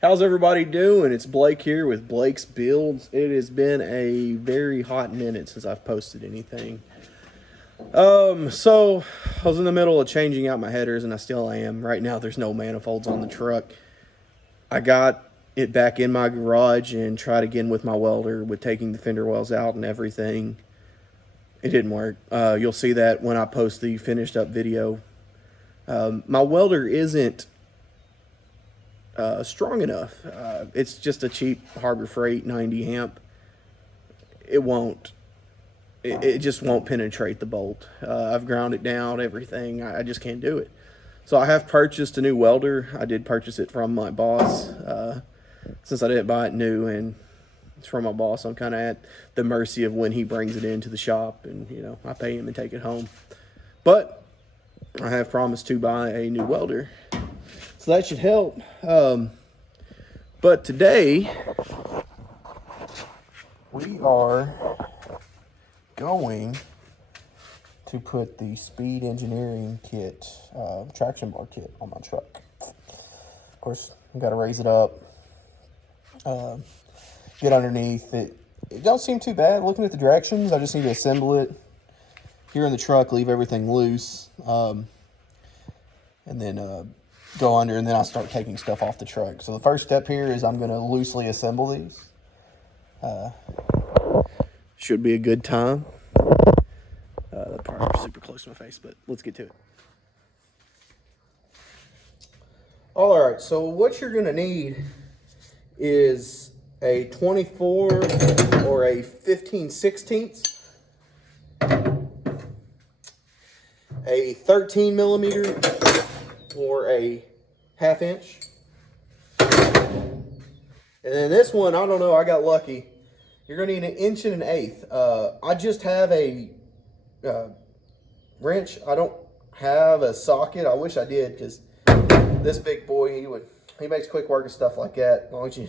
How's everybody doing? It's Blake here with Blake's Builds. It has been a very hot minute since I've posted anything. So I was in the middle of changing out my headers, and I still am. Right now there's no manifolds on the truck. I got it back in my garage and tried again with my welder with taking the fender wells out and everything. It didn't work. You'll see that when I post the finished up video. My welder isn't strong enough. It's just a cheap Harbor Freight 90 amp. It just won't penetrate the bolt. I've ground it down, everything. I just can't do it. So I have purchased a new welder. I did purchase it from my boss. Since I didn't buy it new and it's from my boss, I'm kind of at the mercy of when he brings it into the shop, and I pay him and take it home. But I have promised to buy a new welder, so that should help. But today we are going to put the Speed Engineering kit, traction bar kit, on my truck. Of course, I got to raise it up, get underneath it. It don't seem too bad looking at the directions. I just need to assemble it here in the truck, leave everything loose, and then go under, and then I'll start taking stuff off the truck. So the first step here is I'm going to loosely assemble these. Should be a good time. Probably super close to my face, but let's get to it. All right, so what you're going to need is a 24 or a 15/16, a 13 millimeter or a 1/2 inch. And then this one, I don't know, I got lucky. You're going to need 1 inch and 1/8. I just have a wrench. I don't have a socket. I wish I did, because this big boy, he makes quick work of stuff like that, as long as you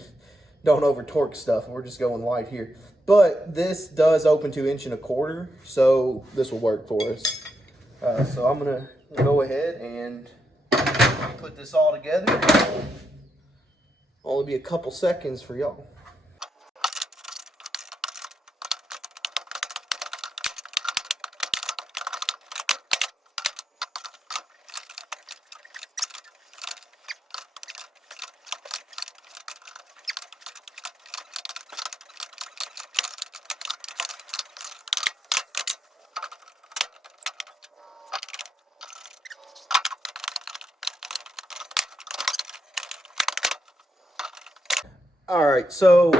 don't over torque stuff. We're just going light here. But this does open to 1 1/4 inch, so this will work for us. So I'm going to go ahead and put this all together. Only be a couple seconds for y'all. All right, so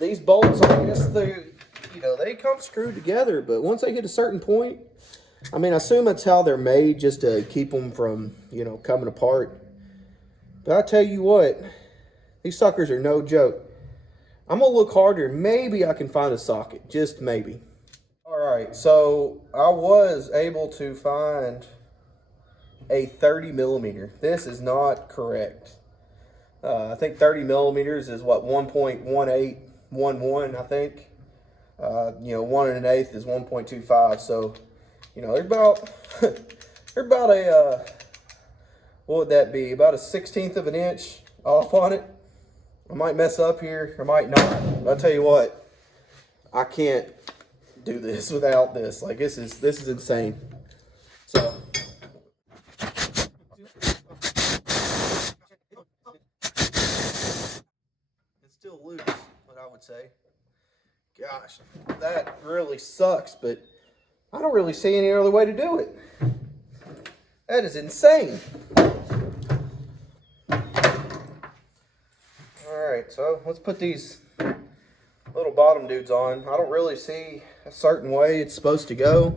these bolts, I guess they come screwed together, but once they hit a certain point, I mean, I assume that's how they're made, just to keep them from, coming apart. But I tell you what, these suckers are no joke. I'm gonna look harder. Maybe I can find a socket, just maybe. All right, so I was able to find a 30 millimeter. This is not correct. I think 30 millimeters is what, 1.1811, I think. 1 1/8 is 1.25. So, they're about, they're about a, what would that be? About a 1/16 of an inch off on it. I might mess up here, I might not. But I'll tell you what, I can't do this without this. Like, this is insane. So. Still loose, what I would say. Gosh, that really sucks, but I don't really see any other way to do it. That is insane. Alright, so let's put these little bottom dudes on. I don't really see a certain way it's supposed to go.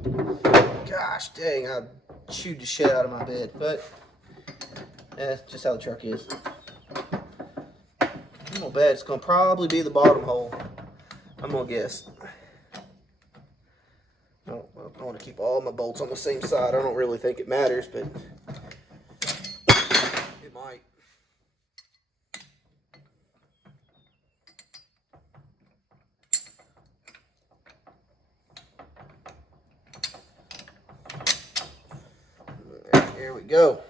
Gosh dang, I chewed the shit out of my bed, but that's just how the truck is. I'm gonna bet it's gonna probably be the bottom hole. I'm gonna guess. I want to keep all my bolts on the same side. I don't really think it matters, but it might. There we go.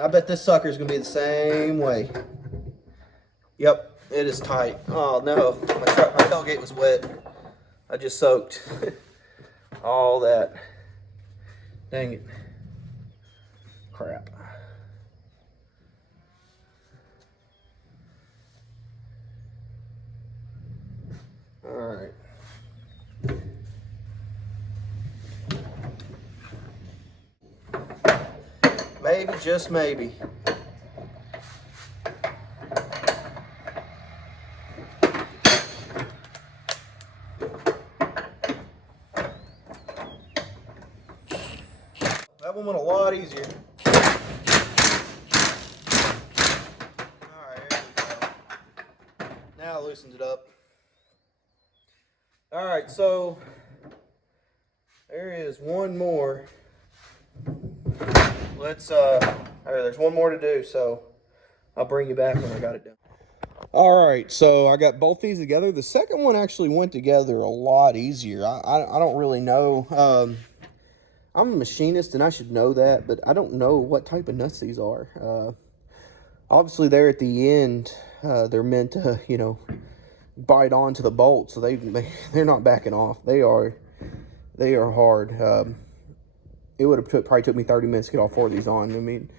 I bet this sucker is going to be the same way. Yep, it is tight. Oh no, my tailgate was wet. I just soaked all that. Dang it. Crap. All right. Maybe, just maybe. That one went a lot easier. Alright, there we go. Now I loosened it up. Alright, so there is one more. There's one more to do, so I'll bring you back when I got it done. Alright, so I got both these together. The second one actually went together a lot easier. I don't really know. I'm a machinist and I should know that, but I don't know what type of nuts these are. Obviously, they're at the end. They're meant to, you know, bite onto the bolt, so they're not backing off. They are hard. It would have probably took me 30 minutes to get all 4 of these on. I mean,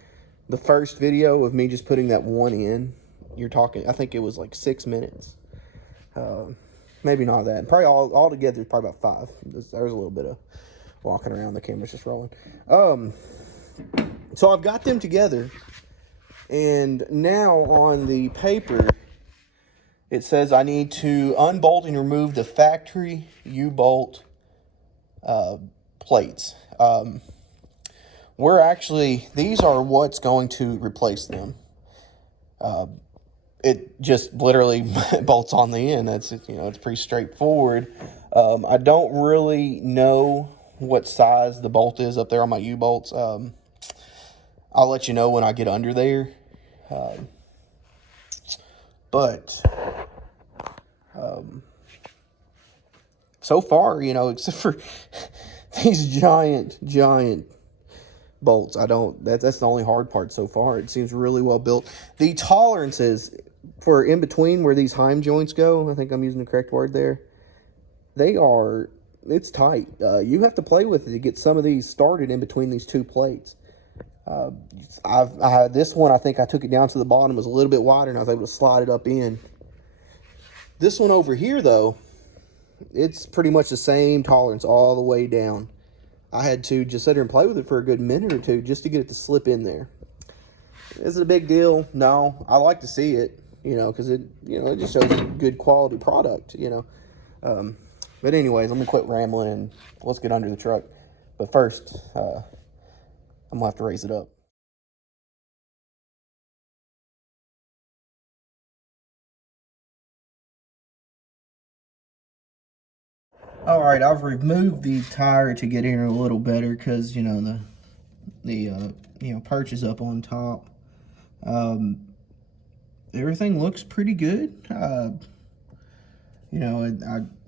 the first video of me just putting that one in, you're talking, I think it was like 6 minutes. Maybe not that. Probably all together, probably about 5. There's a little bit of walking around. The camera's just rolling. So I've got them together, and now on the paper it says I need to unbolt and remove the factory U-bolt plates. These are what's going to replace them. It just literally bolts on the end. It's pretty straightforward. I don't really know what size the bolt is up there on my U-bolts. I'll let you know when I get under there. So far, except for these giant bolts, that's the only hard part so far. It seems really well built. The tolerances for in between where these heim joints go, I think I'm using the correct word there, it's tight. You have to play with it to get some of these started in between these two plates. This one, I think I took it down to the bottom, was a little bit wider, and I was able to slide it up in. This one over here, though, it's pretty much the same tolerance all the way down. I had to just sit here and play with it for a good minute or two just to get it to slip in there. Is it a big deal? No. I like to see it, because it just shows a good quality product, But anyways, I'm going to quit rambling and let's get under the truck. But first, I'm going to have to raise it up. All right, I've removed the tire to get in a little better because, the perch is up on top. Everything looks pretty good. I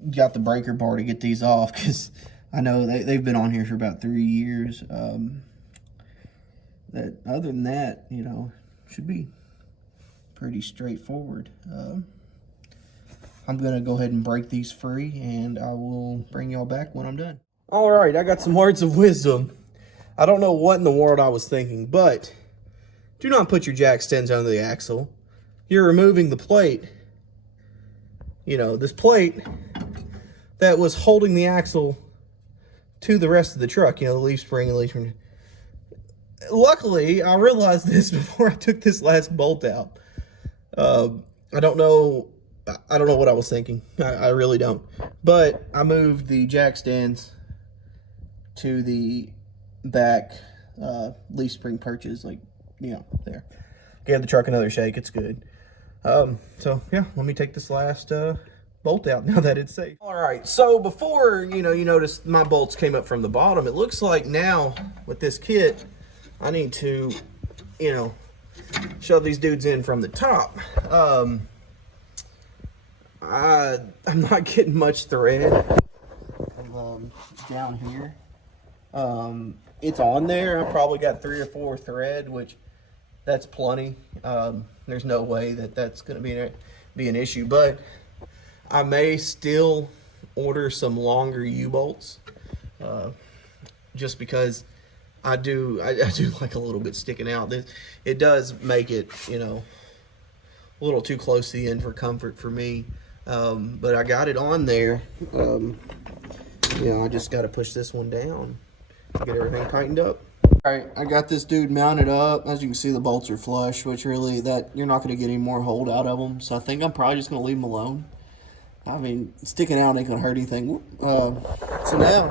got the breaker bar to get these off because I know they've been on here for about 3 years. That other than that, should be pretty straightforward. I'm gonna go ahead and break these free, and I will bring y'all back when I'm done. All right, I got some words of wisdom. I don't know what in the world I was thinking, but do not put your jack stands under the axle. You're removing the plate. This plate that was holding the axle to the rest of the truck, the leaf spring and leaf spring. Luckily, I realized this before I took this last bolt out. I don't know what I was thinking. I really don't. But I moved the jack stands to the back leaf spring perches, there. Gave the truck another shake. It's good. So yeah, let me take this last bolt out now that it's safe. All right, so before, you notice my bolts came up from the bottom. It looks like now with this kit, I need to, shove these dudes in from the top. I'm not getting much thread down here. It's on there. I probably got 3 or 4 thread, which that's plenty. There's no way that that's going to be an issue, but I may still order some longer U-bolts, just because I do like a little bit sticking out. It does make it, you know, a little too close to the end for comfort for me. But I got it on there. You know, I just got to push this one down, get everything tightened up. All right, I got this dude mounted up. As you can see, the bolts are flush, which really, that you're not going to get any more hold out of them. So I think I'm probably just going to leave them alone. I mean, sticking out ain't going to hurt anything. So now,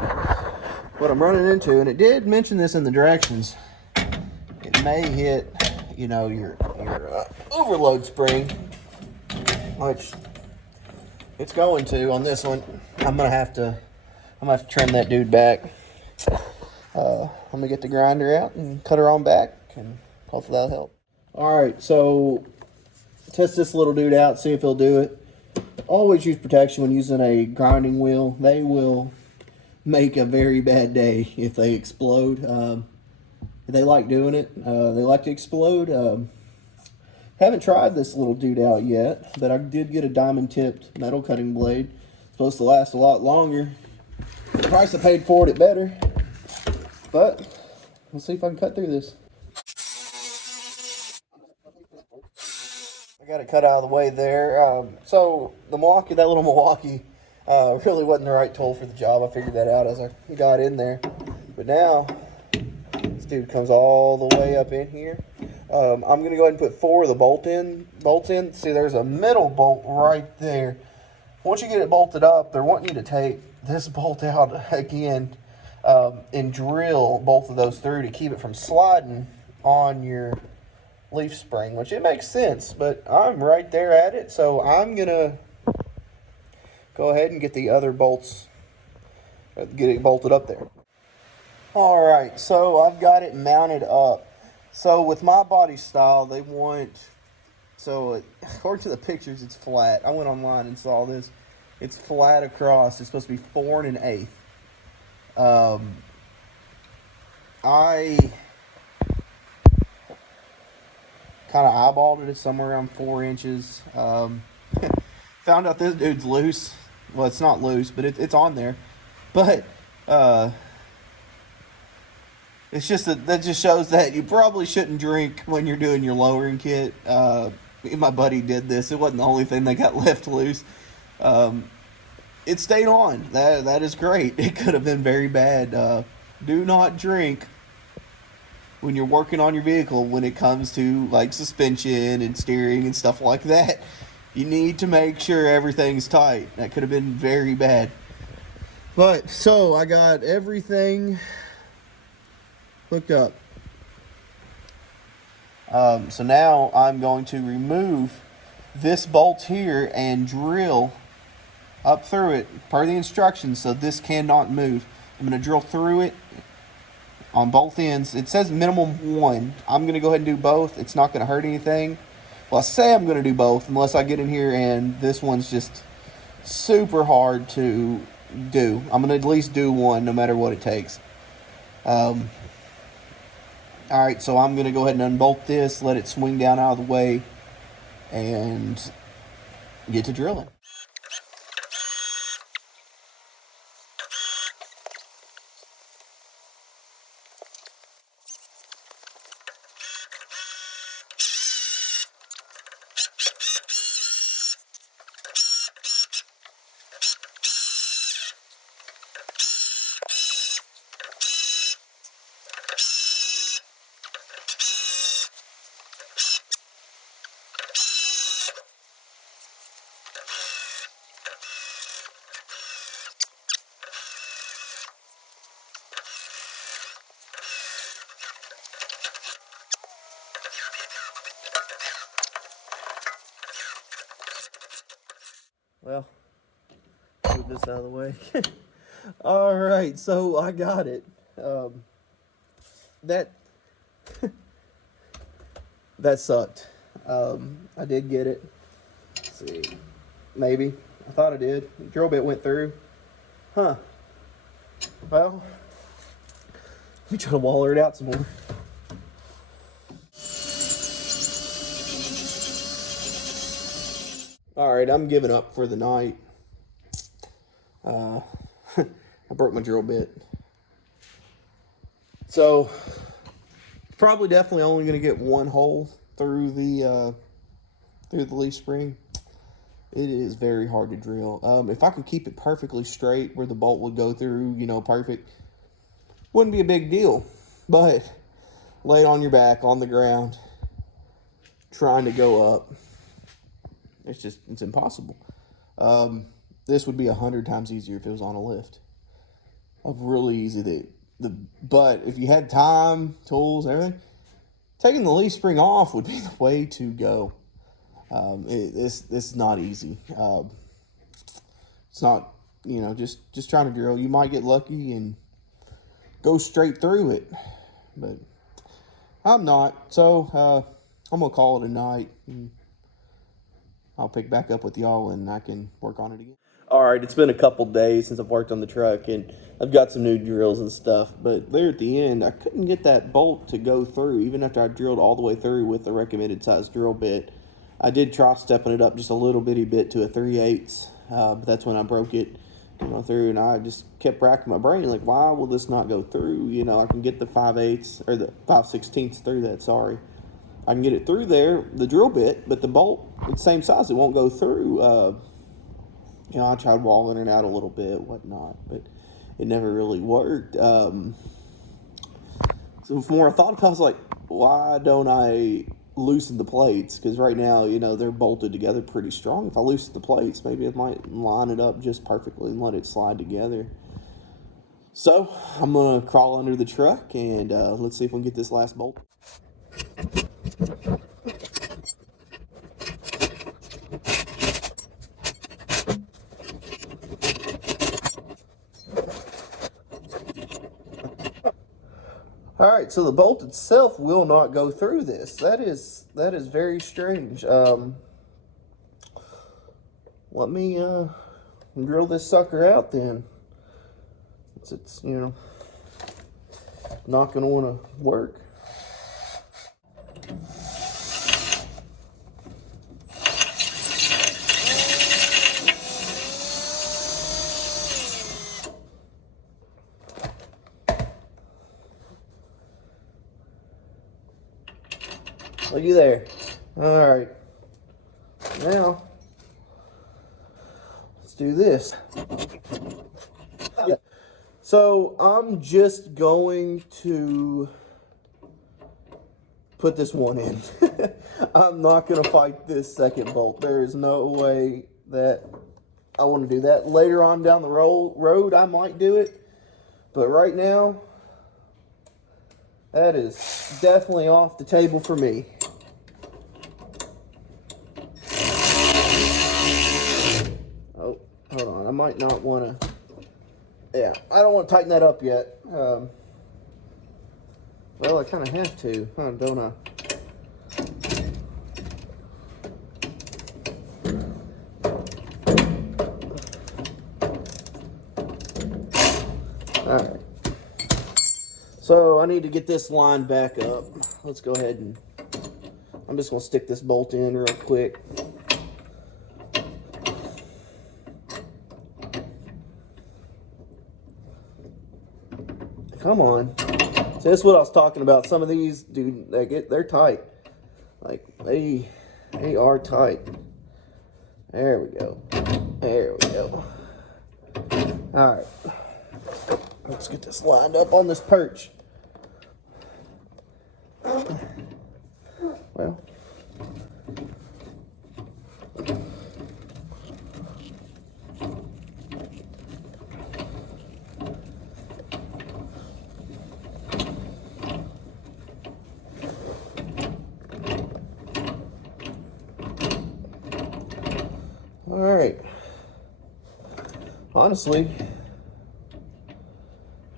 what I'm running into, and it did mention this in the directions, it may hit, you know, your overload spring, which it's going to on this one. I'm gonna have to trim that dude back. I'm gonna get the grinder out and cut her on back, and hopefully that'll help. All right, so test this little dude out, see if he'll do it. Always use protection when using a grinding wheel. They will make a very bad day if they explode. They like doing it. They like to explode. Haven't tried this little dude out yet, but I did get a diamond-tipped metal cutting blade. It's supposed to last a lot longer. The price I paid for it better, but we'll see if I can cut through this. I got it cut out of the way there. So the Milwaukee, that little Milwaukee, really wasn't the right tool for the job. I figured that out as I got in there. But now, this dude comes all the way up in here. I'm going to go ahead and put 4 of the bolts in. See, there's a middle bolt right there. Once you get it bolted up, they're wanting you to take this bolt out again and drill both of those through to keep it from sliding on your leaf spring, which it makes sense, but I'm right there at it, so I'm going to go ahead and get the other bolts, get it bolted up there. All right, so I've got it mounted up. So with my body style, they want, according to the pictures, it's flat. I went online and saw this. It's flat across. It's supposed to be 4 1/8. I kind of eyeballed it at somewhere around 4 inches. Found out this dude's loose. Well, it's not loose, but it's on there. But it's just that just shows that you probably shouldn't drink when you're doing your lowering kit. Me and my buddy did this. It wasn't the only thing that got left loose. It stayed on. That is great. It could have been very bad. Do not drink when you're working on your vehicle when it comes to like suspension and steering and stuff like that. You need to make sure everything's tight. That could have been very bad. But so I got everything hooked up. So now I'm going to remove this bolt here and drill up through it per the instructions, so this cannot move. I'm going to drill through it on both ends. It says minimum 1. I'm going to go ahead and do both. It's not going to hurt anything. Well, I say I'm going to do both unless I get in here and this one's just super hard to do. I'm going to at least do one no matter what it takes. Alright, so I'm going to go ahead and unbolt this, let it swing down out of the way, and get to drilling. Well, move this out of the way. All right, so I got it. That sucked. I did get it. Let's see, maybe. I thought I did. The drill bit went through. Huh. Well, let me try to waller it out some more. All right, I'm giving up for the night. I broke my drill bit. So, probably definitely only going to get one hole through the leaf spring. It is very hard to drill. If I could keep it perfectly straight where the bolt would go through, perfect, wouldn't be a big deal. But lay it on your back on the ground, trying to go up, it's impossible. This would be 100 times easier if it was on a lift. Really easy. But if you had time, tools, everything, taking the leaf spring off would be the way to go. This is not easy. It's not, just trying to drill. You might get lucky and go straight through it, but I'm not. So I'm gonna call it a night. I'll pick back up with y'all and I can work on it again. All right, it's been a couple days since I've worked on the truck, and I've got some new drills and stuff, but there at the end, I couldn't get that bolt to go through, even after I drilled all the way through with the recommended size drill bit. I did try stepping it up just a little bitty bit to a 3/8, but that's when I broke it through, and I just kept racking my brain, like, why will this not go through? I can get the 5/8, or the 5/16 through that, sorry. I can get it through there, the drill bit, but the bolt, it's the same size, it won't go through. I tried walling it out a little bit, whatnot, but it never really worked. So the more I thought about it, I was like, why don't I loosen the plates? Because right now, they're bolted together pretty strong. If I loosen the plates, maybe it might line it up just perfectly and let it slide together. So I'm going to crawl under the truck and let's see if we can get this last bolt. All right, so the bolt itself will not go through this. That is very strange. Let me drill this sucker out then. It's not going to want to work. Looky there. All right. Now, let's do this. So I'm just going to put this one in. I'm not going to fight this second bolt. There is no way that I want to do that. Later on down the road, I might do it. But right now, that is definitely off the table for me. Oh, hold on. I might not want to... Yeah, I don't want to tighten that up yet. Well, I kind of have to, huh, don't I? Alright. So I need to get this line back up. Let's go ahead and... I'm just going to stick this bolt in real quick. Come on. So that's what I was talking about. Some of these, dude, they're tight. Like, they are tight. There we go. There we go. Alright. Let's get this lined up on this perch. Well. All right. Honestly,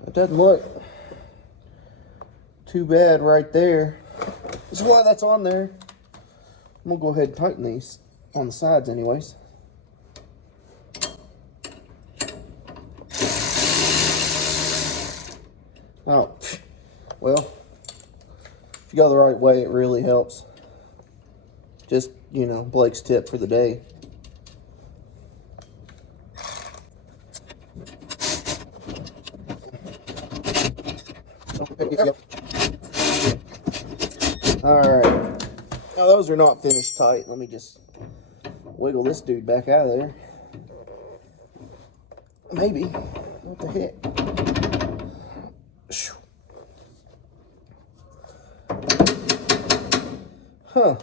it doesn't look too bad right there. That's why that's on there. I'm gonna go ahead and tighten these on the sides anyways. Oh, well, if you go the right way, it really helps. Just, Blake's tip for the day. those are not finished tight. Let me just wiggle this dude back out of there. Maybe. What the heck? Huh.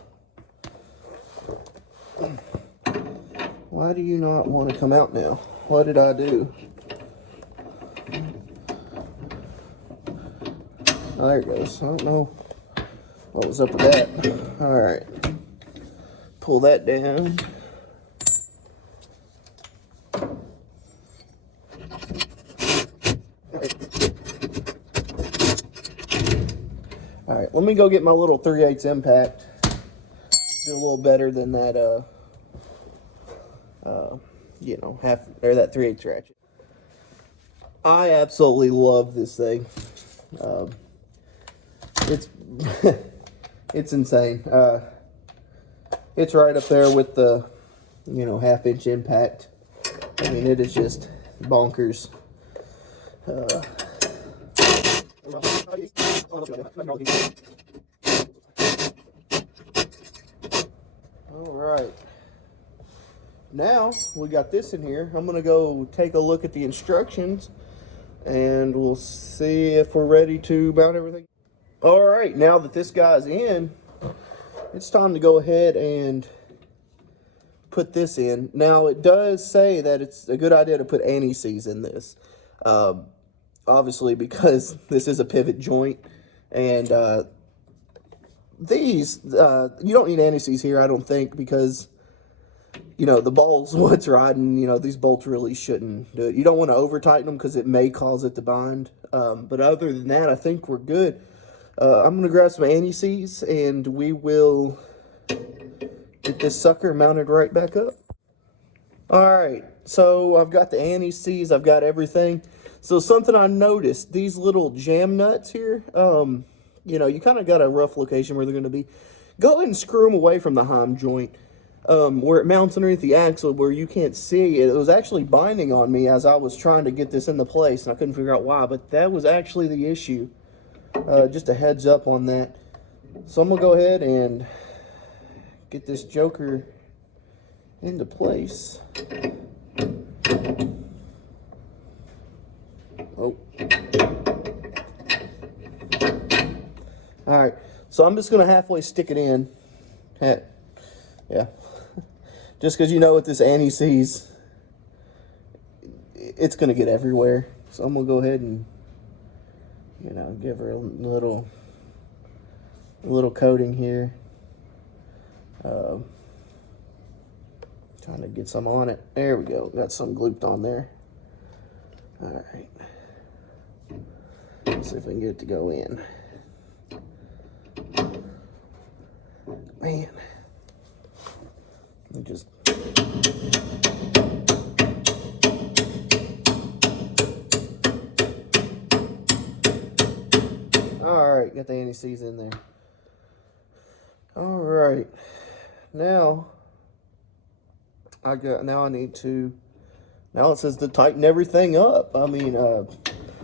Why do you not want to come out now? What did I do? Oh, there it goes. I don't know what was up with that. All right. Pull that down. All right, let me go get my little 3/8 impact. Do a little better than that, you know, that 3/8 ratchet. I absolutely love this thing. It's it's insane. It's right up there with the, you know, 1/2 inch impact. I mean, it is just bonkers. All right. Now we got this in here. I'm gonna go take a look at the instructions, and we'll see if we're ready to mount everything. All right, now that this guy's in, it's time to go ahead and put this in. Now, it does say that it's a good idea to put anti-seize in this. Obviously, because this is a pivot joint, and these, you don't need anti-seize here, I don't think, because, you know, the ball's what's riding. You know, these bolts really shouldn't do it. You don't want to over-tighten them because it may cause it to bind. But other than that, I think we're good. I'm going to grab some anti-seize, and we will get this sucker mounted right back up. Alright, so I've got the anti-seize, I've got everything. So something I noticed, these little jam nuts here, you know, you kind of got a rough location where they're going to be. Go ahead and screw them away from the heim joint, where it mounts underneath the axle where you can't see. It was actually binding on me as I was trying to get this into place, and I couldn't figure out why, but that was actually the issue. Just a heads up on that. So I'm going to go ahead and get this joker into place. Oh. Alright, so I'm just going to halfway stick it in. Yeah. Just because you know with this anti-seize, it's going to get everywhere. So I'm going to go ahead and, you know, give her a little coating here. Trying to get some on it. There we go. Got some glooped on there. Alright. Let's see if we can get it to go in. Man. Let me just... Alright, got the anti-seize in there. Alright. Now it says to tighten everything up. I mean, I'm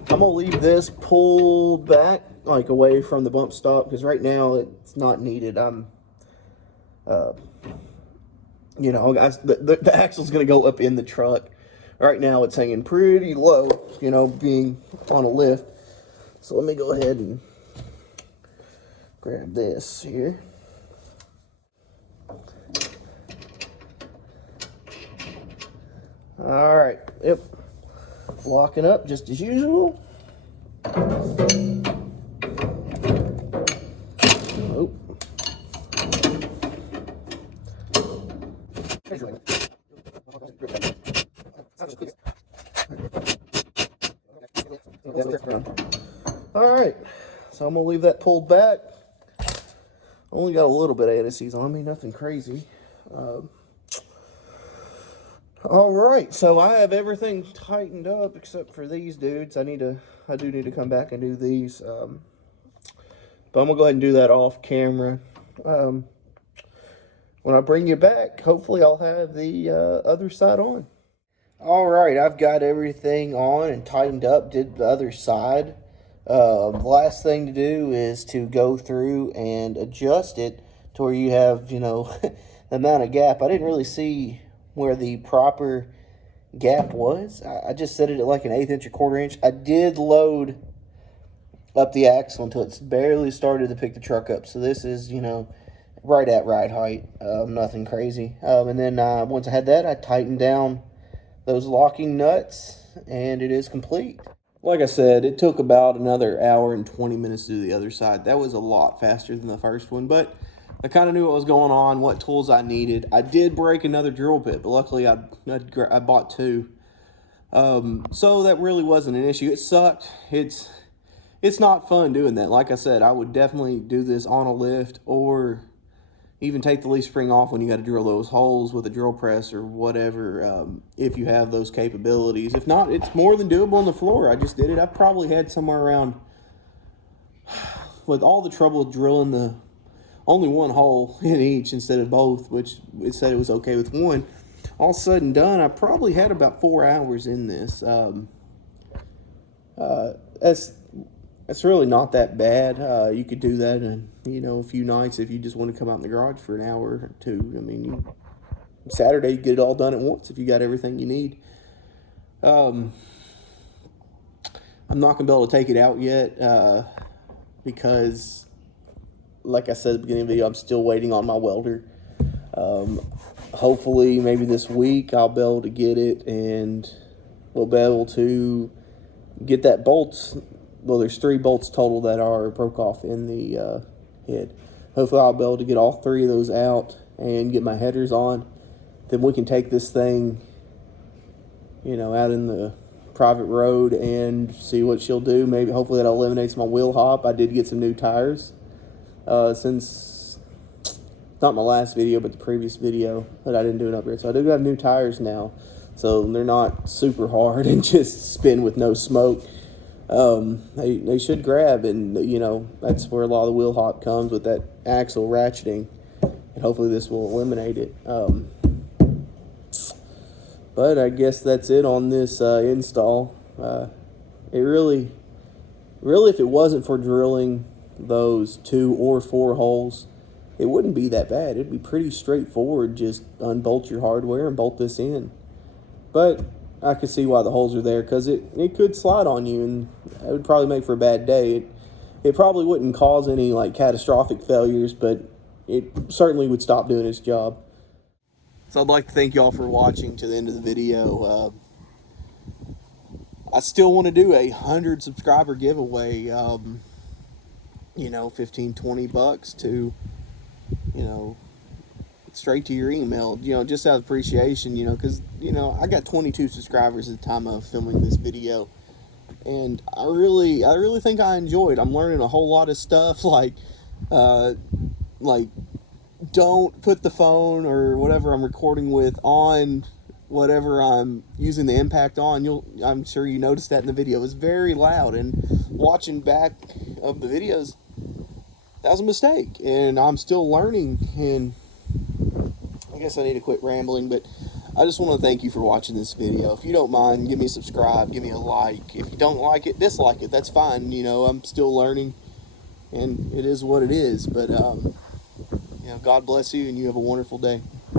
gonna leave this pulled back, like away from the bump stop, because right now it's not needed. I'm, you know, guys, the axle's gonna go up in the truck. Right now it's hanging pretty low, you know, being on a lift. So let me go ahead and grab this here. All right, yep, locking up just as usual. Oh. All right, so I'm gonna leave that pulled back. Only got a little bit of anti-seize on me, nothing crazy. All right, so I have everything tightened up except for these dudes. I do need to come back and do these, but I'm gonna go ahead and do that off camera. When I bring you back, hopefully I'll have the other side on. All right, I've got everything on and tightened up. Did the other side. The last thing to do is to go through and adjust it to where you have, you know, the amount of gap. I didn't really see where the proper gap was. I just set it at like an 1/8 inch or 1/4 inch. I did load up the axle until it's barely started to pick the truck up. So this is, you know, right at ride height. Nothing crazy. And then once I had that, I tightened down those locking nuts, and it is complete. Like I said, it took about another hour and 20 minutes to do the other side. That was a lot faster than the first one, but I kind of knew what was going on, what tools I needed. I did break another drill bit, but luckily I bought 2. So that really wasn't an issue. It sucked. It's not fun doing that. Like I said, I would definitely do this on a lift, or even take the leaf spring off when you got to drill those holes with a drill press or whatever, if you have those capabilities. If not, it's more than doable on the floor. I just did it. I probably had somewhere around, with all the trouble drilling the only one hole in each instead of both, which it said it was okay with one. All said and done, I probably had about 4 hours in this. That's really not that bad. You could do that in, you know, a few nights if you just want to come out in the garage for an hour or 2. I mean, Saturday you get it all done at once if you got everything you need. I'm not gonna be able to take it out yet because, like I said at the beginning of the video, I'm still waiting on my welder. Hopefully, maybe this week I'll be able to get it, and we'll be able to get that bolt. Well, there's 3 bolts total that are broke off in the head. Hopefully I'll be able to get all 3 of those out and get my headers on. Then we can take this thing, you know, out in the private road and see what she'll do. Maybe, hopefully that eliminates my wheel hop. I did get some new tires since, not my last video, but the previous video that I didn't do an upgrade. So I do have new tires now. So they're not super hard and just spin with no smoke. They should grab, and you know, that's where a lot of the wheel hop comes, with that axle ratcheting, and hopefully this will eliminate it. But I guess that's it on this install. It really, if it wasn't for drilling those 2 or 4 holes, it wouldn't be that bad. It'd be pretty straightforward. Just unbolt your hardware and bolt this in. But I could see why the holes are there, because it could slide on you, and it would probably make for a bad day. It probably wouldn't cause any like catastrophic failures, but it certainly would stop doing its job. So I'd like to thank y'all for watching to the end of the video. I still want to do a 100 subscriber giveaway. You know, 15, 20 bucks to, you know, straight to your email, you know, just out of appreciation, you know, because, you know, I got 22 subscribers at the time of filming this video, and I really think I enjoyed. I'm learning a whole lot of stuff, like don't put the phone or whatever I'm recording with on whatever I'm using the impact on. I'm sure you noticed that in the video. It was very loud, and watching back of the videos, that was a mistake, and I'm still learning. And I guess I need to quit rambling, but I just want to thank you for watching this video. If you don't mind, give me a subscribe, give me a like. If you don't like it, dislike it. That's fine. You know, I'm still learning, and it is what it is. But, you know, God bless you, and you have a wonderful day.